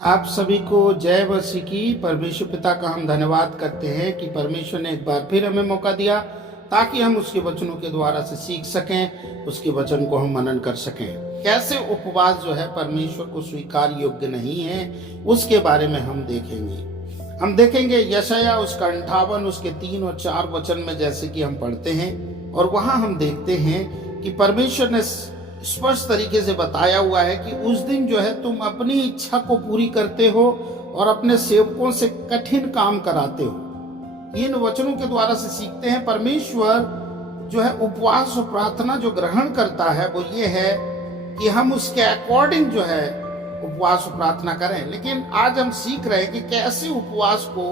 आप सभी को जय मसीह की। परमेश्वर पिता का हम धन्यवाद करते हैं कि परमेश्वर ने एक बार फिर हमें मौका दिया ताकि हम उसके वचनों के द्वारा से सीख सकें, उसके वचन को हम मनन कर सकें। कैसे उपवास जो है परमेश्वर को स्वीकार योग्य नहीं है, उसके बारे में हम देखेंगे यशायाह उसका 58 उसके 3 और 4 वचन में, जैसे कि हम पढ़ते हैं और वहां हम देखते हैं कि परमेश्वर ने स्पष्ट तरीके से बताया हुआ है कि उस दिन जो है तुम अपनी इच्छा को पूरी करते हो और अपने सेवकों से कठिन काम कराते हो। इन वचनों के द्वारा से सीखते हैं परमेश्वर जो है उपवास और प्रार्थना जो ग्रहण करता है वो ये है कि हम उसके अकॉर्डिंग जो है उपवास और प्रार्थना करें। लेकिन आज हम सीख रहे हैं कि कैसे उपवास को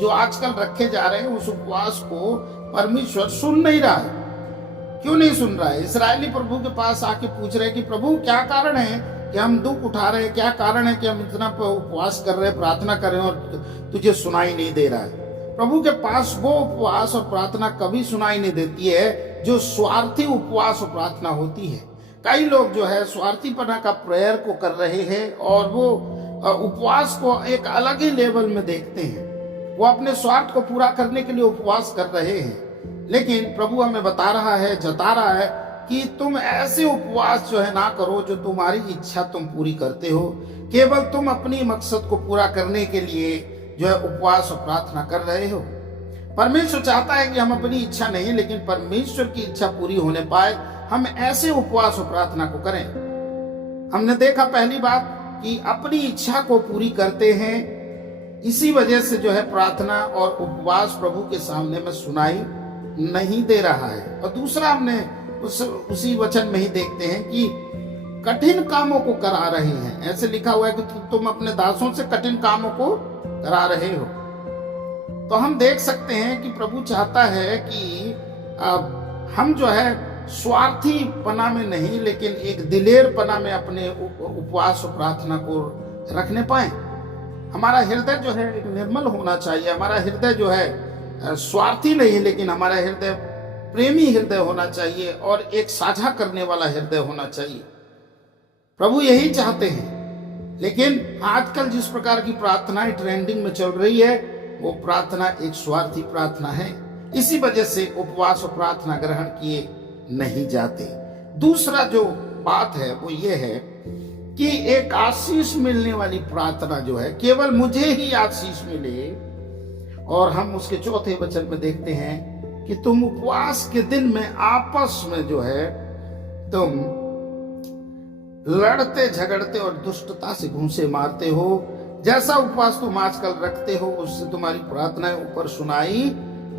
जो आजकल रखे जा रहे हैं उस उपवास को परमेश्वर सुन नहीं रहा है। क्यों नहीं सुन रहा है? इस्राएली प्रभु के पास आके पूछ रहे हैं कि प्रभु क्या कारण है कि हम दुख उठा रहे हैं, क्या कारण है कि हम इतना उपवास कर रहे हैं, प्रार्थना कर रहे हैं और तुझे सुनाई नहीं दे रहा है। प्रभु के पास वो उपवास और प्रार्थना कभी सुनाई नहीं देती है जो स्वार्थी उपवास और प्रार्थना होती है। कई लोग जो है स्वार्थीपना का प्रेयर को कर रहे हैं और वो उपवास को एक अलग ही लेवल में देखते हैं। वो अपने स्वार्थ को पूरा करने के लिए उपवास कर रहे हैं। लेकिन प्रभु हमें बता रहा है, जता रहा है कि तुम ऐसे उपवास जो है ना करो जो तुम्हारी इच्छा तुम पूरी करते हो। केवल तुम अपनी मकसद को पूरा करने के लिए जो है उपवास और प्रार्थना कर रहे हो। परमेश्वर चाहता है कि हम अपनी इच्छा नहीं लेकिन परमेश्वर की इच्छा पूरी होने पाए, हम ऐसे उपवास और प्रार्थना को करें। हमने देखा पहली बात कि अपनी इच्छा को पूरी करते हैं, इसी वजह से जो है प्रार्थना और उपवास प्रभु के सामने में सुनाई नहीं दे रहा है। और दूसरा हमने उसी वचन में ही देखते हैं कि कठिन कामों को करा रहे हैं। ऐसे लिखा हुआ है कि तुम अपने दासों से कठिन कामों को करा रहे हो। तो हम देख सकते हैं कि प्रभु चाहता है कि हम जो है स्वार्थी पना में नहीं लेकिन एक दिलेर पना में अपने उपवास और प्रार्थना को रखने पाए। हमारा हृदय जो है निर्मल होना चाहिए। हमारा हृदय जो है स्वार्थी नहीं लेकिन हमारा हृदय प्रेमी हृदय होना चाहिए और एक साझा करने वाला हृदय होना चाहिए। प्रभु यही चाहते हैं। लेकिन आजकल जिस प्रकार की प्रार्थनाएं ट्रेंडिंग में चल रही है वो प्रार्थना एक स्वार्थी प्रार्थना है। इसी वजह से उपवास और प्रार्थना ग्रहण किए नहीं जाते। दूसरा जो बात है वो ये है कि एक आशीष मिलने वाली प्रार्थना जो है, केवल मुझे ही आशीष मिले। और हम उसके चौथे वचन में देखते हैं कि तुम उपवास के दिन में आपस में जो है तुम लड़ते झगड़ते और दुष्टता से घूंसे मारते हो। जैसा उपवास तुम आजकल रखते हो उससे तुम्हारी प्रार्थनाएं ऊपर सुनाई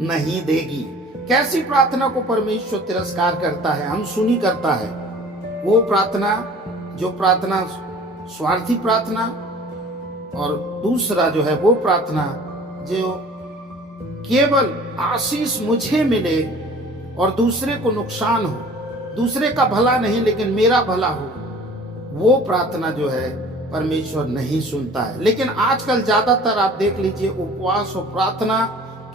नहीं देगी। कैसी प्रार्थना को परमेश्वर तिरस्कार करता है, अनसुनी करता है? वो प्रार्थना जो प्रार्थना स्वार्थी प्रार्थना, और दूसरा जो है वो प्रार्थना जो केवल आशीष मुझे मिले और दूसरे को नुकसान हो, दूसरे का भला नहीं लेकिन मेरा भला हो, वो प्रार्थना जो है परमेश्वर नहीं सुनता है। लेकिन आजकल ज्यादातर आप देख लीजिए उपवास और प्रार्थना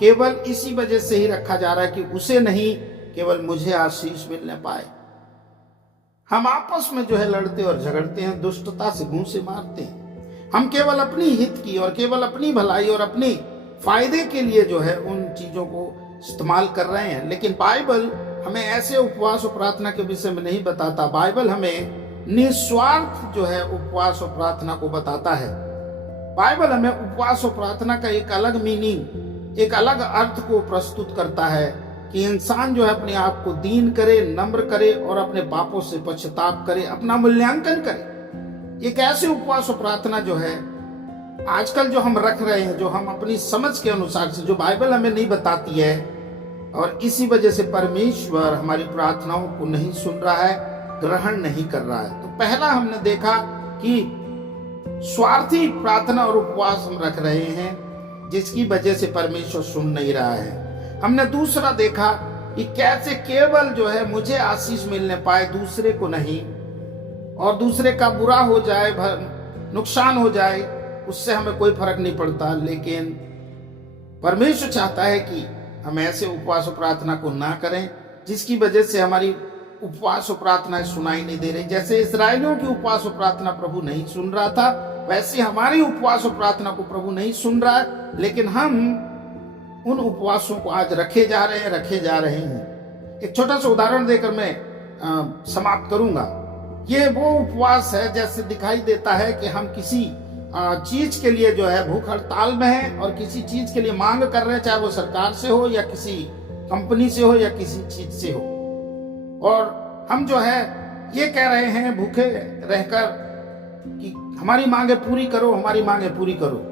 केवल इसी वजह से ही रखा जा रहा है कि उसे नहीं, केवल मुझे आशीष मिलने पाए। हम आपस में जो है लड़ते और झगड़ते हैं, दुष्टता से घूंसे मारते हैं। हम केवल अपनी हित की और केवल अपनी भलाई और अपनी फायदे के लिए जो है उन चीजों को इस्तेमाल कर रहे हैं। लेकिन बाइबल हमें ऐसे उपवास और प्रार्थना के विषय में नहीं बताता। बाइबल हमें निस्वार्थ जो है उपवास और प्रार्थना को बताता है। बाइबल हमें उपवास और प्रार्थना का एक अलग मीनिंग, एक अलग अर्थ को प्रस्तुत करता है कि इंसान जो है अपने आप को दीन करे, नम्र करे और अपने पापों से पश्चाताप करे, अपना मूल्यांकन करे। एक ऐसे उपवास और प्रार्थना जो है आजकल जो हम रख रहे हैं, जो हम अपनी समझ के अनुसार से, जो बाइबल हमें नहीं बताती है, और इसी वजह से परमेश्वर हमारी प्रार्थनाओं को नहीं सुन रहा है, ग्रहण नहीं कर रहा है। तो पहला हमने देखा कि स्वार्थी प्रार्थना और उपवास हम रख रहे हैं जिसकी वजह से परमेश्वर सुन नहीं रहा है। हमने दूसरा देखा कि कैसे केवल जो है मुझे आशीष मिलने पाए, दूसरे को नहीं, और दूसरे का बुरा हो जाए, नुकसान हो जाए, उससे हमें कोई फर्क नहीं पड़ता। लेकिन परमेश्वर चाहता है कि हम ऐसे उपवास और प्रार्थना को ना करें जिसकी वजह से हमारी उपवास और प्रार्थनाएं सुनाई नहीं दे रही। जैसे इस्राएलियों की उपवास और प्रार्थना प्रभु नहीं सुन रहा था, वैसे हमारी उपवास और प्रार्थना को प्रभु नहीं सुन रहा है, लेकिन हम उन उपवासों को आज रखे जा रहे हैं। एक छोटा सा उदाहरण देकर मैं समाप्त करूंगा। ये वो उपवास है जैसे दिखाई देता है कि हम किसी चीज के लिए जो है भूख हड़ताल में है और किसी चीज के लिए मांग कर रहे हैं, चाहे वो सरकार से हो या किसी कंपनी से हो या किसी चीज से हो, और हम जो है ये कह रहे हैं भूखे रहकर कि हमारी मांगे पूरी करो, हमारी मांगे पूरी करो।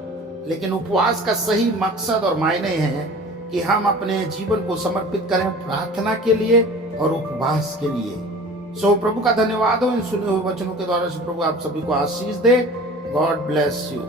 लेकिन उपवास का सही मकसद और मायने हैं कि हम अपने जीवन को समर्पित करें प्रार्थना के लिए और उपवास के लिए। सो प्रभु का धन्यवाद हो इन सुने हुए वचनों के द्वारा से। प्रभु आप सभी को आशीष दे। God bless you.